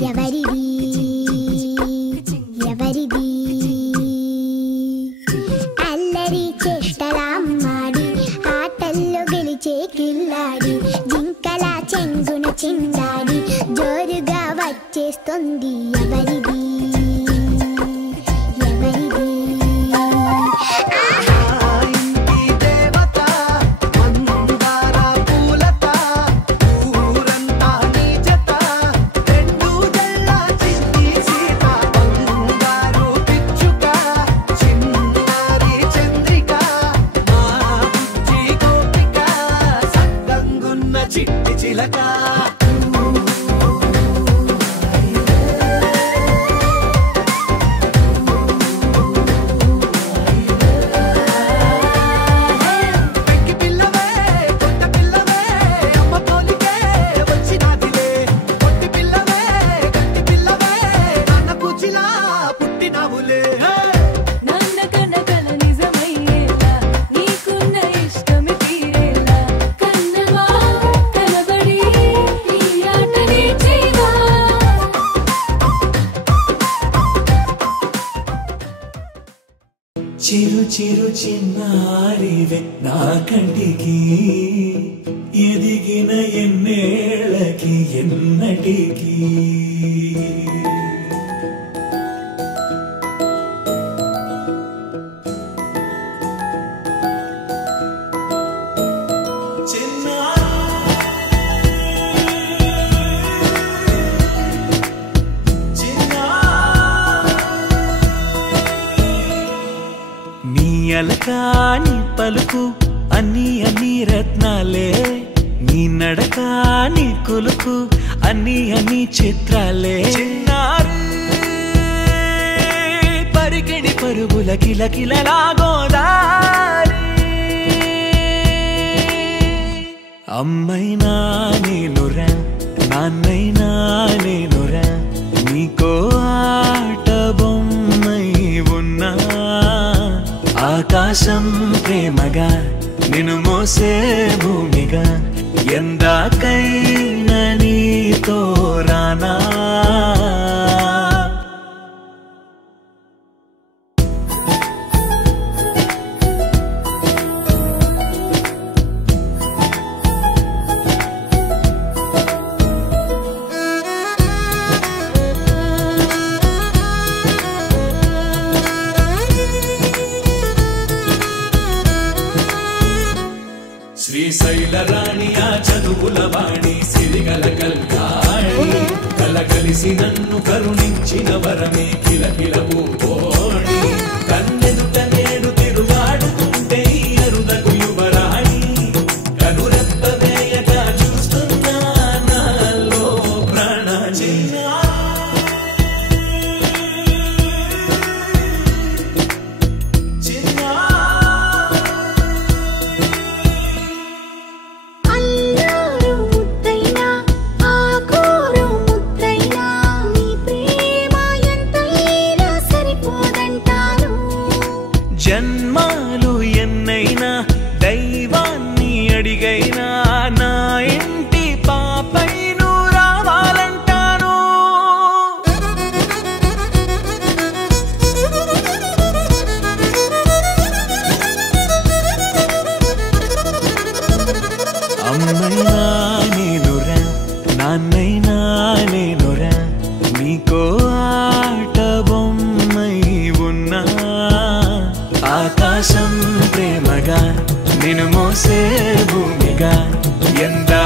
ఎవరిది ఎవరిది అల్లరి చేష్టలామ్మాడి ఆటల్లో గెలిచే కిల్లాడి జింకల చెంగున చిందాడి జోరుగా వచ్చేస్తుంది ఎవరిది చిరు చిరు చిన్నారివే నా కంటికి ఎదిగిన ఎన్నేళ్ళకి ఎన్నటికి అలకాని పలుకు అన్ని అన్ని రత్నాలే నీ నడక నీ కులుకు అన్ని అన్ని చిత్రాలే చిన్నారు పరికిణి పరుగుల కిలకిలలా గోదారి అమ్మైనా నేనురా నాన్నైనా నేనురా నీకో ఆట బొమ్మై ఉన్నా ఆకాశం ప్రేమగా నిన్ను మోసే భూమిగా ఎందాకైనా నీతో రానా శ్రీశైల రాణి ఆ చదువుల వాణి సిరిగల కల్కాణి కలగలిసి నన్ను కరుణించిన వరమే కిలకిల ఓడి కన్నెదుట నేడు తిరుగాడుతుంటే అరుదకు యువరాణి కనురెప్ప వేయగా చూస్తున్నా నాలో ప్రాణ జన్మాలు ఎన్నైనా దైవాన్ని అడిగైనా నా ఇంటి పాపై నువ్వు రావాలంటాను అమ్మైనా నేనురా నాన్నైనా నేనురా నీకో ఆట బొమ్మై ఉన్నా ఆకాశం ప్రేమగా నిన్ను మోసే భూమిగా ఎందా